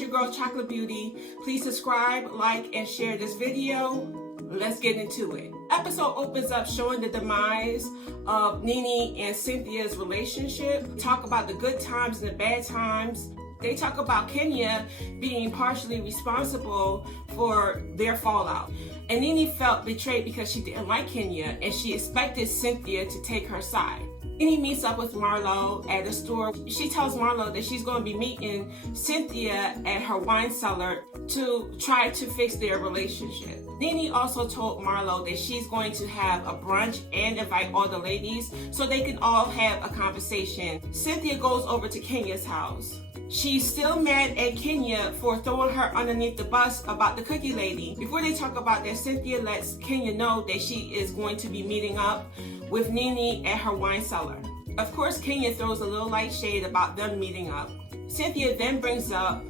your girl Chocolate Beauty. Please subscribe, like, and share this video. Let's get into it. Episode opens up showing the demise of Nene and Cynthia's relationship. Talk about the good times and the bad times. They talk about Kenya being partially responsible for their fallout. And Nene felt betrayed because she didn't like Kenya and she expected Cynthia to take her side. Nene meets up with Marlo at a store. She tells Marlo that she's going to be meeting Cynthia at her wine cellar to try to fix their relationship. Nene also told Marlo that she's going to have a brunch and invite all the ladies so they can all have a conversation. Cynthia goes over to Kenya's house. She's still mad at Kenya for throwing her underneath the bus about the cookie lady. Before they talk about that, Cynthia lets Kenya know that she is going to be meeting up with Nene at her wine cellar. Of course, Kenya throws a little light shade about them meeting up. Cynthia then brings up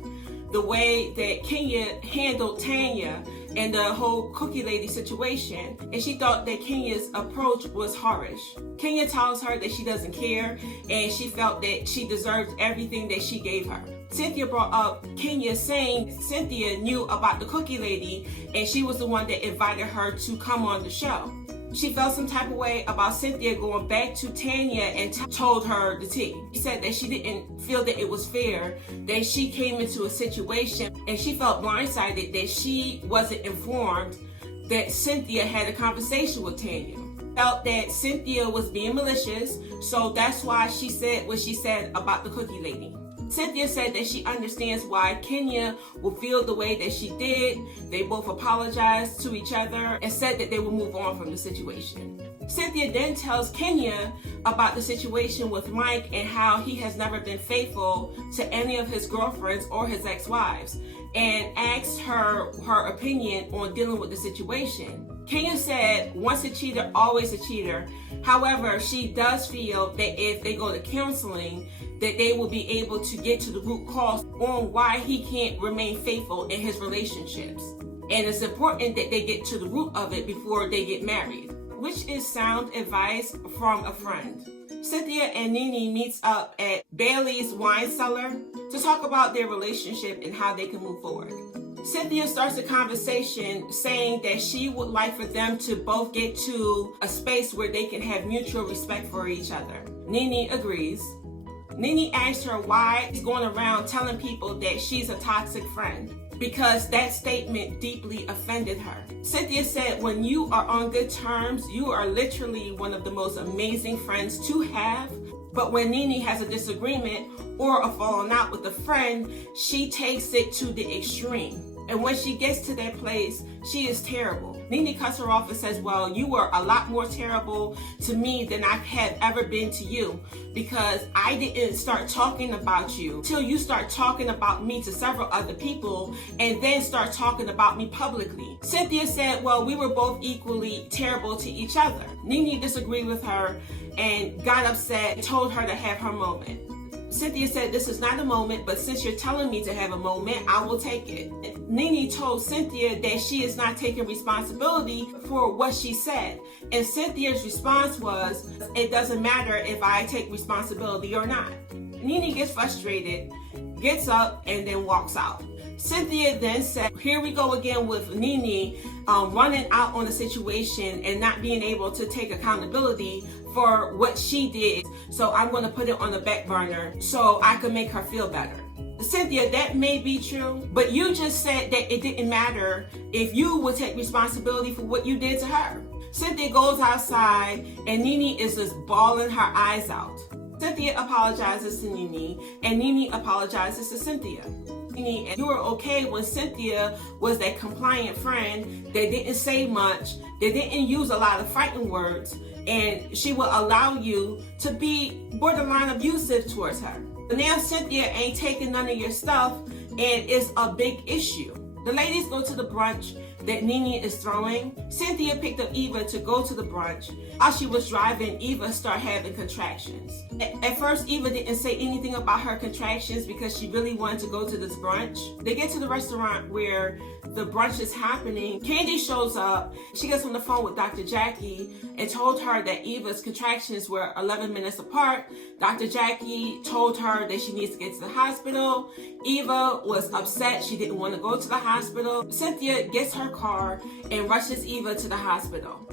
the way that Kenya handled Tanya and the whole cookie lady situation, and she thought that Kenya's approach was harsh. Kenya tells her that she doesn't care and she felt that she deserved everything that she gave her. Cynthia brought up Kenya saying Cynthia knew about the cookie lady and she was the one that invited her to come on the show. She felt some type of way about Cynthia going back to Tanya and told her the tea. She said that she didn't feel that it was fair, that she came into a situation and she felt blindsided that she wasn't informed that Cynthia had a conversation with Tanya. Felt that Cynthia was being malicious, so that's why she said what she said about the cookie lady. Cynthia said that she understands why Kenya will feel the way that she did. They both apologized to each other and said that they will move on from the situation. Cynthia then tells Kenya about the situation with Mike and how he has never been faithful to any of his girlfriends or his ex-wives, and asks her her opinion on dealing with the situation. Kenya said, once a cheater, always a cheater. However, she does feel that if they go to counseling, that they will be able to get to the root cause on why he can't remain faithful in his relationships. And it's important that they get to the root of it before they get married, which is sound advice from a friend. Cynthia and Nene meets up at Bailey's wine cellar to talk about their relationship and how they can move forward. Cynthia starts a conversation saying that she would like for them to both get to a space where they can have mutual respect for each other. Nene agrees. Nene asked her why she's going around telling people that she's a toxic friend, because that statement deeply offended her. Cynthia said, when you are on good terms, you are literally one of the most amazing friends to have. But when Nene has a disagreement or a falling out with a friend, she takes it to the extreme. And when she gets to that place, she is terrible. Nene cuts her off and says, well, you were a lot more terrible to me than I have ever been to you, because I didn't start talking about you till you start talking about me to several other people and then start talking about me publicly. Cynthia said, well, we were both equally terrible to each other. Nene disagreed with her and got upset and told her to have her moment. Cynthia said, this is not a moment, but since you're telling me to have a moment, I will take it. Nene told Cynthia that she is not taking responsibility for what she said. And Cynthia's response was, it doesn't matter if I take responsibility or not. Nene gets frustrated, gets up, and then walks out. Cynthia then said, here we go again with Nene running out on the situation and not being able to take accountability for what she did. So I'm going to put it on the back burner so I can make her feel better. Cynthia, that may be true, but you just said that it didn't matter if you would take responsibility for what you did to her. Cynthia goes outside and Nene is just bawling her eyes out. Cynthia apologizes to Nene and Nene apologizes to Cynthia. And you were okay when Cynthia was that compliant friend that didn't say much, that didn't use a lot of fighting words, and she will allow you to be borderline abusive towards her. But now Cynthia ain't taking none of your stuff and it's a big issue. The ladies go to the brunch that Nene is throwing. Cynthia picked up Eva to go to the brunch. As she was driving, Eva started having contractions. At first, Eva didn't say anything about her contractions because she really wanted to go to this brunch. They get to the restaurant where the brunch is happening. Candy shows up. She gets on the phone with Dr. Jackie and told her that Eva's contractions were 11 minutes apart. Dr. Jackie told her that she needs to get to the hospital. Eva was upset. She didn't want to go to the hospital. Cynthia gets her car and rushes Eva to the hospital.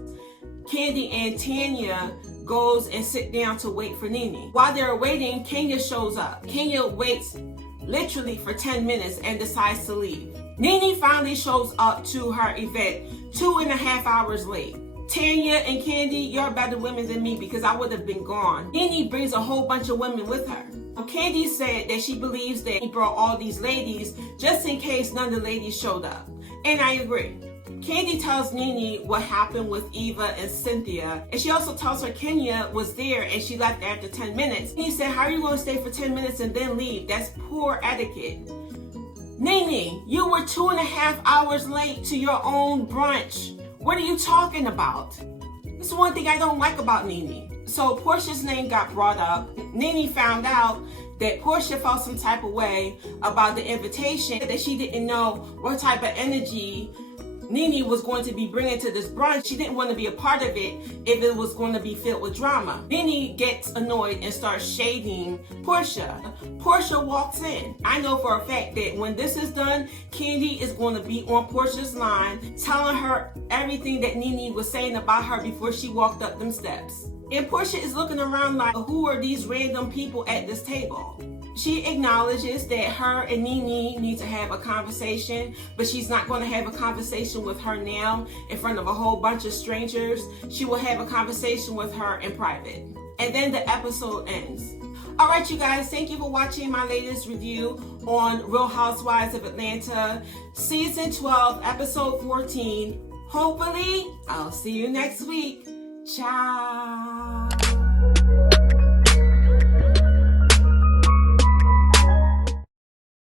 Candy and Tanya goes and sit down to wait for Nene. While they're waiting, Kenya shows up. Kenya waits literally for 10 minutes and decides to leave. Nene finally shows up to her event 2.5 hours late. Tanya and Candy, you're better women than me because I would have been gone. Nene brings a whole bunch of women with her. Candy said that she believes that he brought all these ladies just in case none of the ladies showed up. And I agree. Candy tells Nene what happened with Eva and Cynthia, and she also tells her Kenya was there and she left after 10 minutes. He said, how are you going to stay for 10 minutes and then leave? That's poor etiquette. Nene, you were 2.5 hours late to your own brunch. What are you talking about? This is one thing I don't like about Nene. So Portia's name got brought up. Nene found out that Portia felt some type of way about the invitation, that she didn't know what type of energy Nene was going to be bringing to this brunch. She didn't want to be a part of it if it was going to be filled with drama. Nene gets annoyed and starts shading Portia. Portia walks in. I know for a fact that when this is done, Candy is going to be on Portia's line, telling her everything that Nene was saying about her before she walked up them steps. And Portia is looking around like, who are these random people at this table? She acknowledges that her and Nene need to have a conversation, but she's not going to have a conversation with her now in front of a whole bunch of strangers. She will have a conversation with her in private. And then the episode ends. All right, you guys, thank you for watching my latest review on Real Housewives of Atlanta, Season 12, Episode 14. Hopefully, I'll see you next week. Ciao.